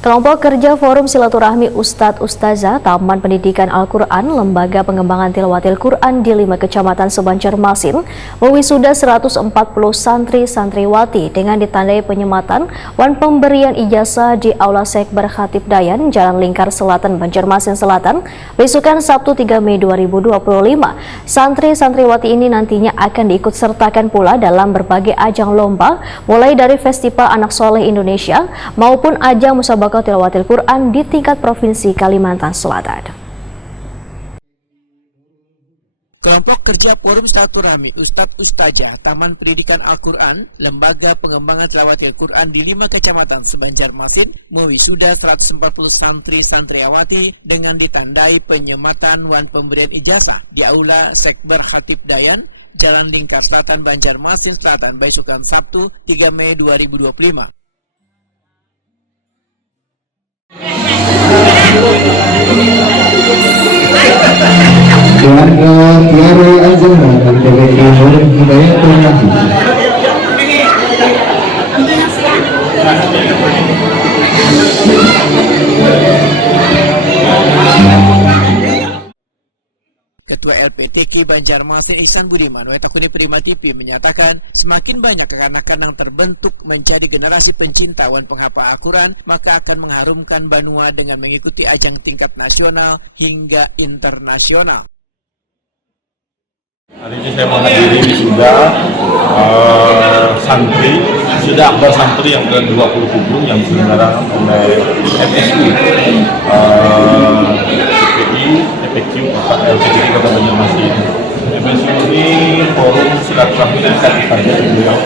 Kelompok Kerja Forum Silaturahmi Ustadz Ustazah Taman Pendidikan Al-Quran Lembaga Pengembangan Tilawatil Quran di 5 kecamatan Sebanjarmasin mewisuda 140 santri-santriwati dengan ditandai penyematan wan pemberian ijazah di Aula Sekber Khatib Dayan, Jalan Lingkar Selatan, Banjarmasin Selatan, besokan Sabtu 3 Mei 2025. Santri-santriwati ini nantinya akan diikut sertakan pula dalam berbagai ajang lomba, mulai dari Festival Anak Soleh Indonesia maupun ajang musabaqah Tilawatil Quran di tingkat Provinsi Kalimantan Selatan. Kelompok Kerja Forum Silaturahmi Ustadz Ustazah Taman Pendidikan Al-Quran Lembaga Pengembangan Tilawatil Quran di 5 kecamatan Sebanjarmasin mewisuda 140 santri-santriawati dengan ditandai penyematan wan pemberian ijazah di Aula Sekber Khatib Dayan, Jalan Lingkar Selatan, Banjarmasin Selatan, besokan Sabtu 3 Mei 2025. Keluarga Tiara Azhar dan PBK Forum Hidayatul Nafis. Ketua LPTQ Banjarmasin Ihsan Budiman Wetakuni Prima TV menyatakan semakin banyak kekanakan yang terbentuk menjadi generasi pencinta wan penghafal Al-Quran, maka akan mengharumkan Banua dengan mengikuti ajang tingkat nasional hingga internasional. Hari ini saya menghadiri wisuda santri, sudah akbar santri yang ke-27 yang diselenggarakan oleh FSU, FPQ, LPTQ Kota Banjarmasin. FSU ini forum silaturahmi dan saja beliau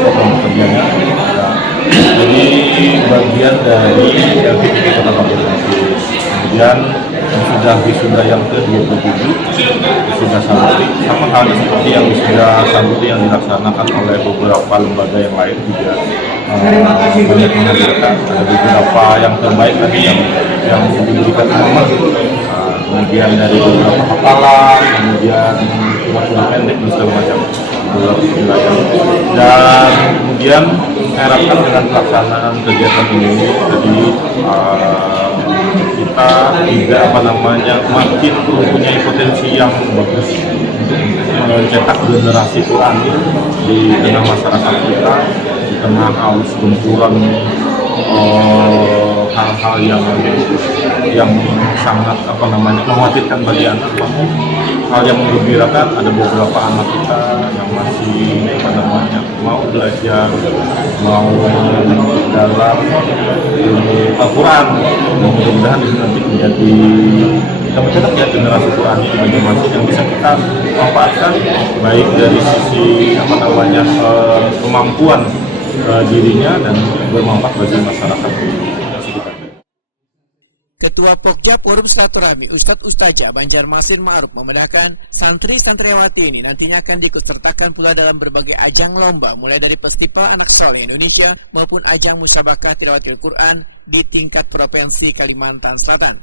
program kerjanya. Jadi bagian dari LPTQ Kota Banjarmasin. Kemudian sudah wisuda yang ke-27, wisuda santri, sama halnya seperti yang wisuda santri yang dilaksanakan oleh beberapa lembaga yang lain juga banyak menghadirkan. Ada beberapa yang terbaik tadi yang diberikan nomor, kemudian dari beberapa hafalan, kemudian surat-surat pendek dan segala macam beberapa wilayah. Dan kemudian harapkan dengan pelaksanaan kegiatan ini tadi kita juga makin mempunyai potensi yang bagus untuk mencetak generasi Quran di tengah masyarakat kita, di tengah arus gempuran hal-hal yang sangat mengkhawatirkan bagi anak. Hal yang menggembirakan, ada beberapa anak kita yang masih mau belajar, mau dalam Al-Quran. Mudah-mudahan ini nanti menjadi kita mencetak ya generasi Quran di Banjarmasin yang bisa kita manfaatkan baik dari sisi kemampuan dirinya dan bermanfaat bagi masyarakat. Ketua Pokja Forum Silaturahmi Ustadz Ustazah Banjarmasin Ma'ruf membenarkan santri-santriwati ini nantinya akan diikutsertakan pula dalam berbagai ajang lomba, mulai dari Festival Anak Soleh Indonesia maupun ajang musabaqah Tilawatil Quran di tingkat Provinsi Kalimantan Selatan.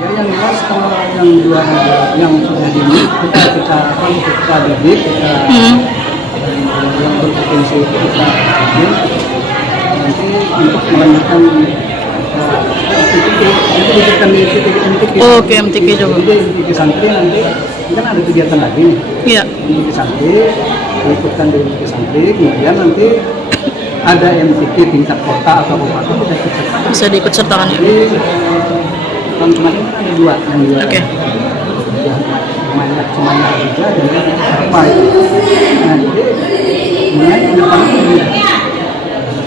Ya, yang jelas kalau yang juara yang sudah didik kita didik, yang berpotensi kita didik nanti untuk melanjutkan MTQ juga. Jadi MTQ santri nanti kan ada kegiatan lagi nih. Iya. MTQ santri, ikutkan di MTQ santri, kemudian nanti ada MTQ tingkat kota atau kabupaten Bisa diikut sertakan ya. Jadi tahun kemarin ada dua yang juara. Oke. Semuanya juga dengan apa itu. Nah jadi kemudian ke depan ini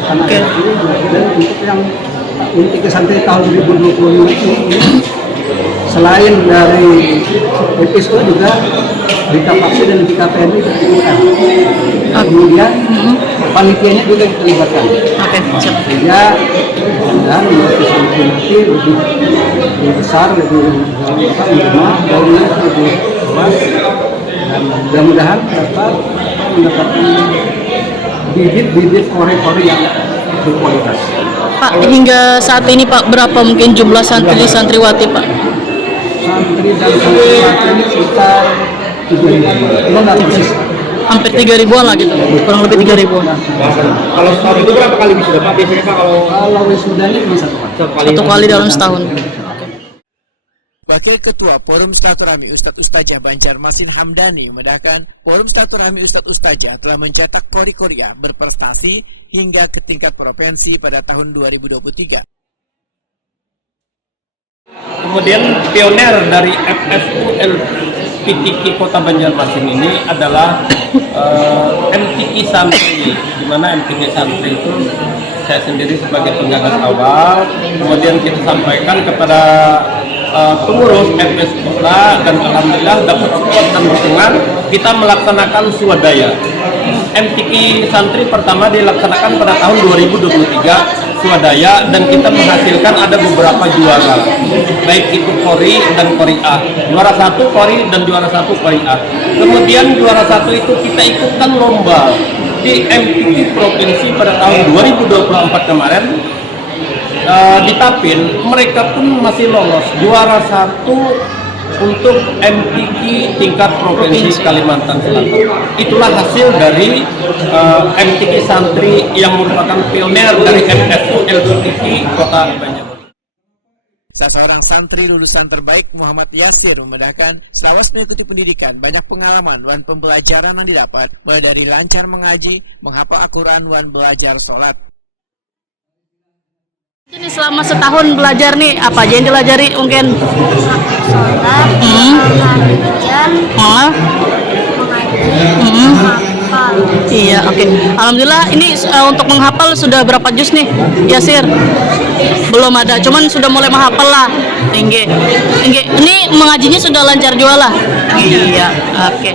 karena dan untuk yang MTQ santri tahun 2025 ini selain dari FSU juga BKPAPSI dan BKPNI diterlibatkan. Kemudian panitianya juga diterlibatkan. Oke, siap. Sehingga mudah-mudahan nanti lebih besar, lebih daunnya lebih luas, dan mudah-mudahan dapat mendapatkan bibit-bibit kore-kore yang berkualitas. Pak, hingga saat ini Pak, berapa mungkin jumlah santri-santriwati Pak? Santri dan santriwati ini sekitar 7.000. Itu nggak persis. hampir 3.000-an lah gitu, kurang lebih 3.000. Kalau setahun itu berapa kali wisuda Pak? Biasanya Pak Kalau wisudanya cuma satu kali. Satu kali dalam setahun. Wakil Ketua Forum Silaturahmi Ustadz Ustazah Banjarmasin Hamdani membenarkan Forum Silaturahmi Ustadz Ustazah telah mencetak kori-koria berprestasi hingga ke tingkat provinsi pada tahun 2023. Kemudian pioner dari FSU LPTQ Kota Banjarmasin ini adalah MTQ Santri, di mana MTQ Santri itu saya sendiri sebagai penggagas awal, kemudian kita sampaikan kepada pengurus FS Kota dan alhamdulillah dapat support dan dukungan, kita melaksanakan swadaya. MTQ Santri pertama dilaksanakan pada tahun 2023 swadaya dan kita menghasilkan ada beberapa juara, baik itu Kori dan Kori A. Juara 1 Kori dan juara 1 Kori A. Kemudian juara 1 itu kita ikutkan lomba di MTQ Provinsi pada tahun 2024 kemarin. Di Tapin mereka pun masih lolos juara 1 untuk MTQ tingkat provinsi Kalimantan Selatan. Itulah hasil dari MTQ Santri yang merupakan pioner dari FSU LPTQ Kota Banjarmasin. Salah seorang santri lulusan terbaik Muhammad Yasir membenarkan selawas mengikuti pendidikan banyak pengalaman dan pembelajaran yang didapat, mulai dari lancar mengaji, menghafal Al-Quran, dan belajar sholat. Ini selama setahun belajar nih, apa aja yang dilajari mungkin? Sholat, mengajar, menghafal. Iya, oke. Alhamdulillah ini untuk menghafal sudah berapa juz nih, Yasir? Belum ada, cuman sudah mulai menghafal lah. Ini mengajinya sudah lancar juga lah. Iya, oke.